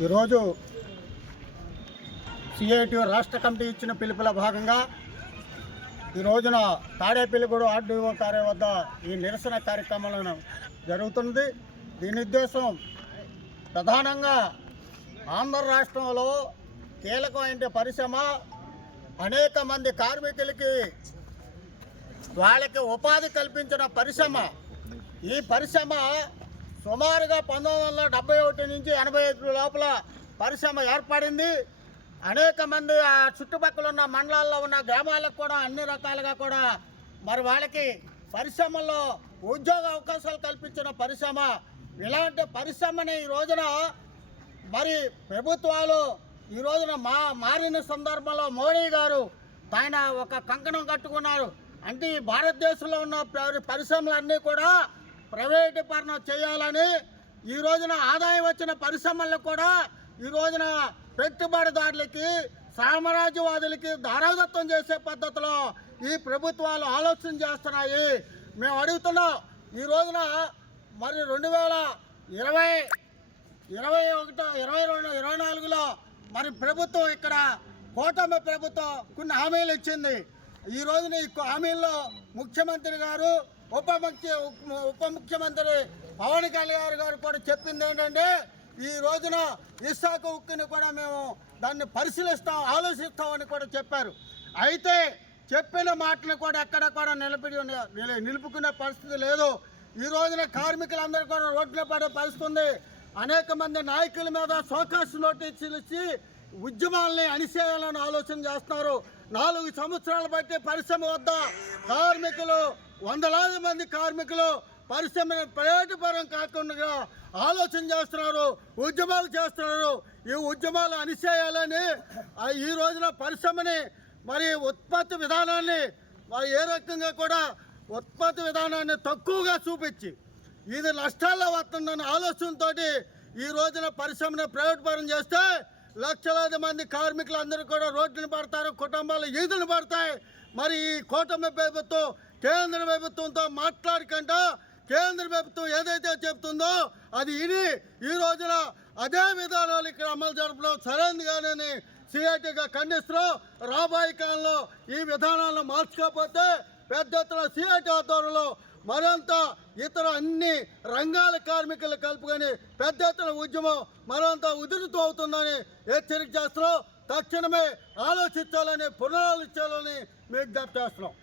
ఈరోజు సిఐటి రాష్ట్ర కమిటీ ఇచ్చిన పిలుపుల భాగంగా ఈ రోజున తాడేపల్లిగూడెం ఆర్డీఓ కార్యాలయం వద్ద ఈ నిరసన కార్యక్రమాలను జరుగుతున్నది. దీని ఉద్దేశం ప్రధానంగా ఆంధ్ర రాష్ట్రంలో కీలకమైన పరిశ్రమ, అనేక మంది కార్మికులకి వాళ్ళకి ఉపాధి కల్పించిన పరిశ్రమ. ఈ పరిశ్రమ సుమారుగా 1971 నుంచి 85 లోపల పరిశ్రమ ఏర్పడింది. అనేక మంది ఆ చుట్టుపక్కల ఉన్న మండలాల్లో ఉన్న గ్రామాలకు కూడా అన్ని రకాలుగా కూడా మరి వాళ్ళకి పరిశ్రమల్లో ఉద్యోగ అవకాశాలు కల్పించిన పరిశ్రమ. ఇలాంటి పరిశ్రమని ఈ రోజున మరి ప్రభుత్వాలు ఈ రోజున మారిన సందర్భంలో మోడీ గారు ఆయన ఒక కంకణం కట్టుకున్నారు. అంటే ఈ భారతదేశంలో ఉన్న పరిశ్రమలన్నీ కూడా ప్రైవేటీకరణ చేయాలని, ఈ రోజున ఆదాయం వచ్చిన పరిశ్రమలకు కూడా ఈ రోజున పెట్టుబడిదారులకి, సామ్రాజ్యవాదులకి దారాదత్తం చేసే పద్ధతిలో ఈ ప్రభుత్వాలు ఆలోచన చేస్తున్నాయి. మేము అడుగుతున్నాం, ఈ రోజున మరి 2024లో మరి ప్రభుత్వం ఇక్కడ కూటమి ప్రభుత్వం కొన్ని హామీలు ఇచ్చింది. ఈ రోజున ఈ హామీల్లో ముఖ్యమంత్రి గారు, ఉప ముఖ్యమంత్రి పవన్ కళ్యాణ్ గారు కూడా చెప్పింది ఏంటంటే, ఈ రోజున ఇస్సాకు ఉక్కుని కూడా మేము దాన్ని ఆలోచిస్తామని కూడా చెప్పారు. అయితే చెప్పిన మాటలు కూడా ఎక్కడ కూడా నిలుపుకునే పరిస్థితి లేదు. ఈ రోజున కార్మికులందరూ కూడా రోడ్ల పడే పరిస్థితి ఉంది. అనేక మంది నాయకుల మీద షోకాస్ నోటీసులు ఇచ్చి ఉద్యమాలని అణిచేయాలని ఆలోచన చేస్తున్నారు. 4 సంవత్సరాలు బట్టి పరిశ్రమ వద్ద కార్మికులు, వందలాది మంది కార్మికులు పరిశ్రమని ప్రైవేటుపరం కాకుండా ఆలోచన చేస్తున్నారు, ఉద్యమాలు చేస్తున్నారు. ఈ ఉద్యమాలు అణిచేయాలని ఈ రోజున పరిశ్రమని మరి ఉత్పత్తి విధానాన్ని మరి ఏ రకంగా కూడా ఉత్పత్తి విధానాన్ని తక్కువగా చూపించి ఇది నష్టాల్లో వస్తుందన్న ఆలోచనతో ఈ రోజున పరిశ్రమని ప్రైవేటుపరం చేస్తే లక్షలాది మంది కార్మికులందరూ కూడా రోడ్డును పడతారు, కుటుంబాలు ఈదులు పడతాయి. మరి ఈ కూటమి ప్రభుత్వం కేంద్ర ప్రభుత్వంతో మాట్లాడకుండా కేంద్ర ప్రభుత్వం ఏదైతే చెప్తుందో అది ఇది ఈ రోజున అదే విధానాలు ఇక్కడ అమలు జరపడం సరైనది కాదని సిఐటిగా ఖండిస్తూ, రాబోయే కాలంలో ఈ విధానాలను మార్చుకోకపోతే పెద్ద ఎత్తున సిఐటి ఆధ్వర్యంలో మరింత ఇతర అన్ని రంగాల కార్మికులు కలుపుకొని పెద్ద ఎత్తున ఉద్యమం మరింత ఉధృతం అవుతుందని హెచ్చరిక చేస్తున్నాం. తక్షణమే ఆలోచించాలని, పునరాలోచించాలని మీకు విజ్ఞప్తి చేస్తున్నాం.